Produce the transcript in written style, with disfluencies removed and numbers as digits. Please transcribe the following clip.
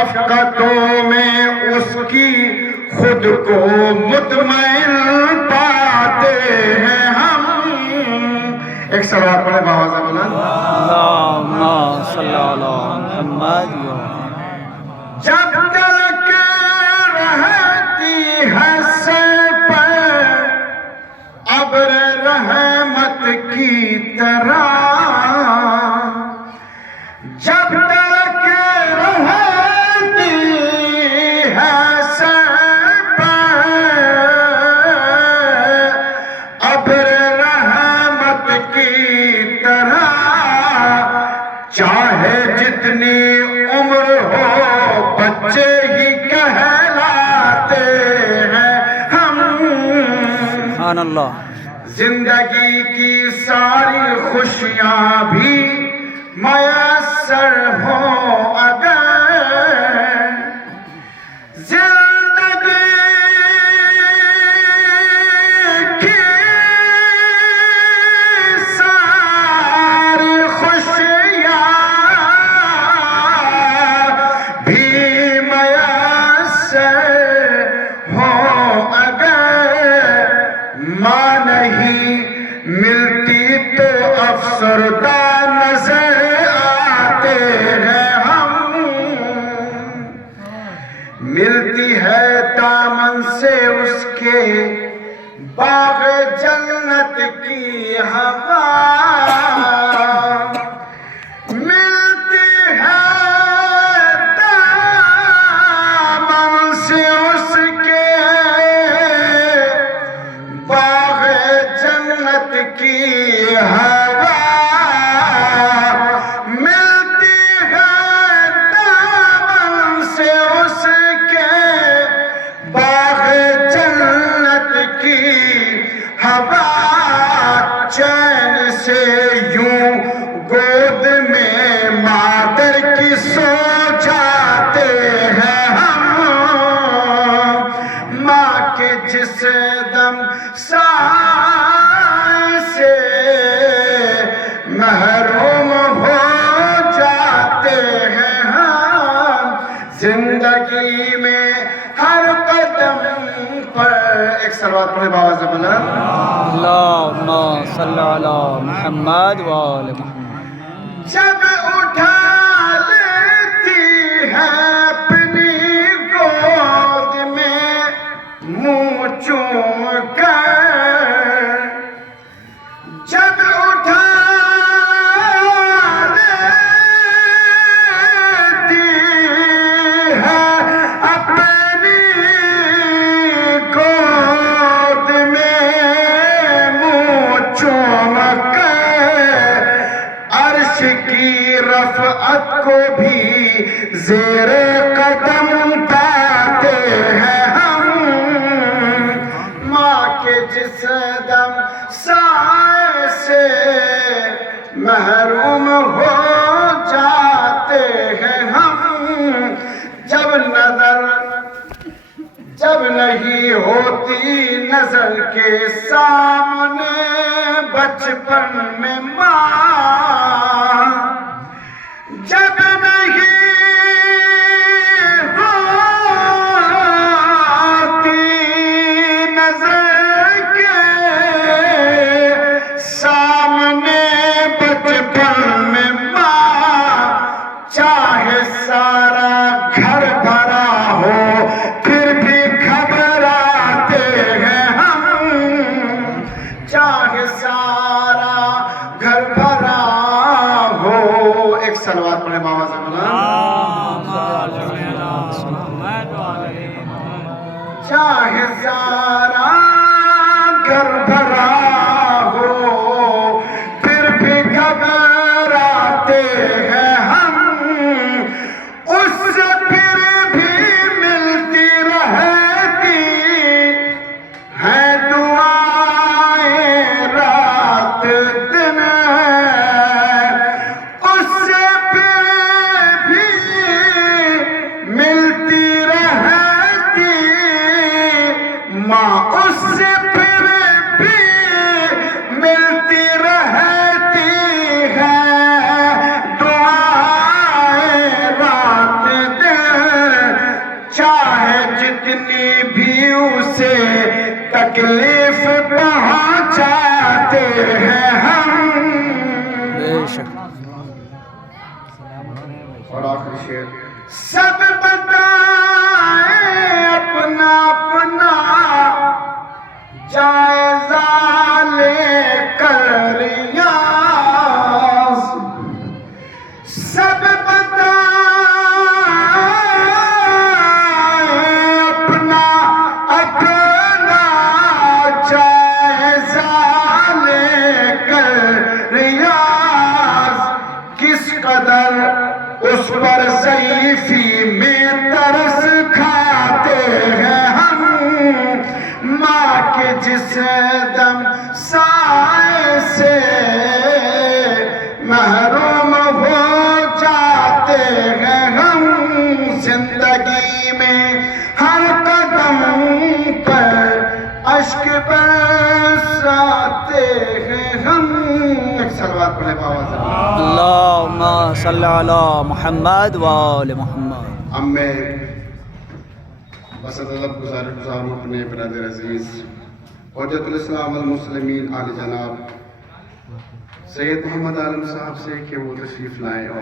شفقتوں میں اس کی خود کو مطمئن پاتے ہیں ہم. ایک صلوات پڑھے باوازہ بلند. اللہم صلی علی محمد. جب تک رہتی ہے سر پر ابر رحمت کی طرح، جب تک رہتی ہے سر پر ابر رحمت کی طرح، چاہے جتنی عمر ہو بچے ہی کہلاتے ہیں ہم. سبحان اللہ. زندگی کی ساری خوشیاں بھی میسر ہوں اگر، زندگی کی ساری خوشیاں بھی میسر ہوں اگر، ماں نہیں ملتی تو افسردہ نظر آتے ہیں ہم. ملتی ہے دامن سے اس کے باغ جنت کی ہوا، ملتی ہے دامن سے اس کے باغ جنت کی ہوا، ملتی ہے دامن سے اس کے باغ جنت کی ہوا. چین سے یوں گود میں مادر کی سو جاتے ہیں ہم، ماں کے جس دم سائے سے محروم ہو جاتے ہیں ہم. زندگی میں ہر قدم پر ایک صلوات پڑھے باوازہ بلند. اللہم صلی علی محمد و آل محمد. جب اٹھا لیتی ہے اپنی گود میں منہ چوم کر، جب اٹھا لیتی ہے اپنی گود میں منہ چوم کر، عرش کی رفعت کو بھی زیر قدم پاتے ہیں ہم. ماں کے جس دم سائے سے محروم ہو جاتے ہیں ہم. جب نہیں ہوتی نظر کے سامنے بچپن میں ماں، جب نہیں ہوتی نظر کے سامنے بچپن میں ماں، چاہے سارا گھر بھرا ہو پھر بھی گھبراتے ہیں ہم، چاہے سارا گھر بھرا ہو. ایک صلوات پڑھے باوازہ بلند. چاہے سارا گھر بھرا ہو پھر بھی گھبراتے ہیں ہم، اس سے پھر بھی ملتی رہتی ہیں دعائیں رات دن، اس سے پھر بھی ملتی رہتی ماں، اس سے پھر بھی ملتی رہتی ہے دعائیں رات دن. تکلیف پہنچاتے ہیں ہم. بے شک. اور آخری شعر. سب بتائیں اپنا اپنا جائزہ لے کر ریاض. سب بتائیں اپنا اپنا جائزہ لے کر ریاض. کس قدر اس پر ضعیفی میں ترس کھاتے ہیں ہم. ماں کے جس دم سائے سے محروم ہو جاتے ہیں ہم. زندگی میں ہر قدم پر اشک برساتے ہیں ہم. ایک صلوات پڑھے بابا صاحب. اللہم صلی علی محمد وآل محمد. اب میں بس ادب گزارش ہوں اپنے برادر عزیز حجت الاسلام المسلمین عالی جناب سید محمد عالم صاحب سے کہ وہ تشریف لائیں اور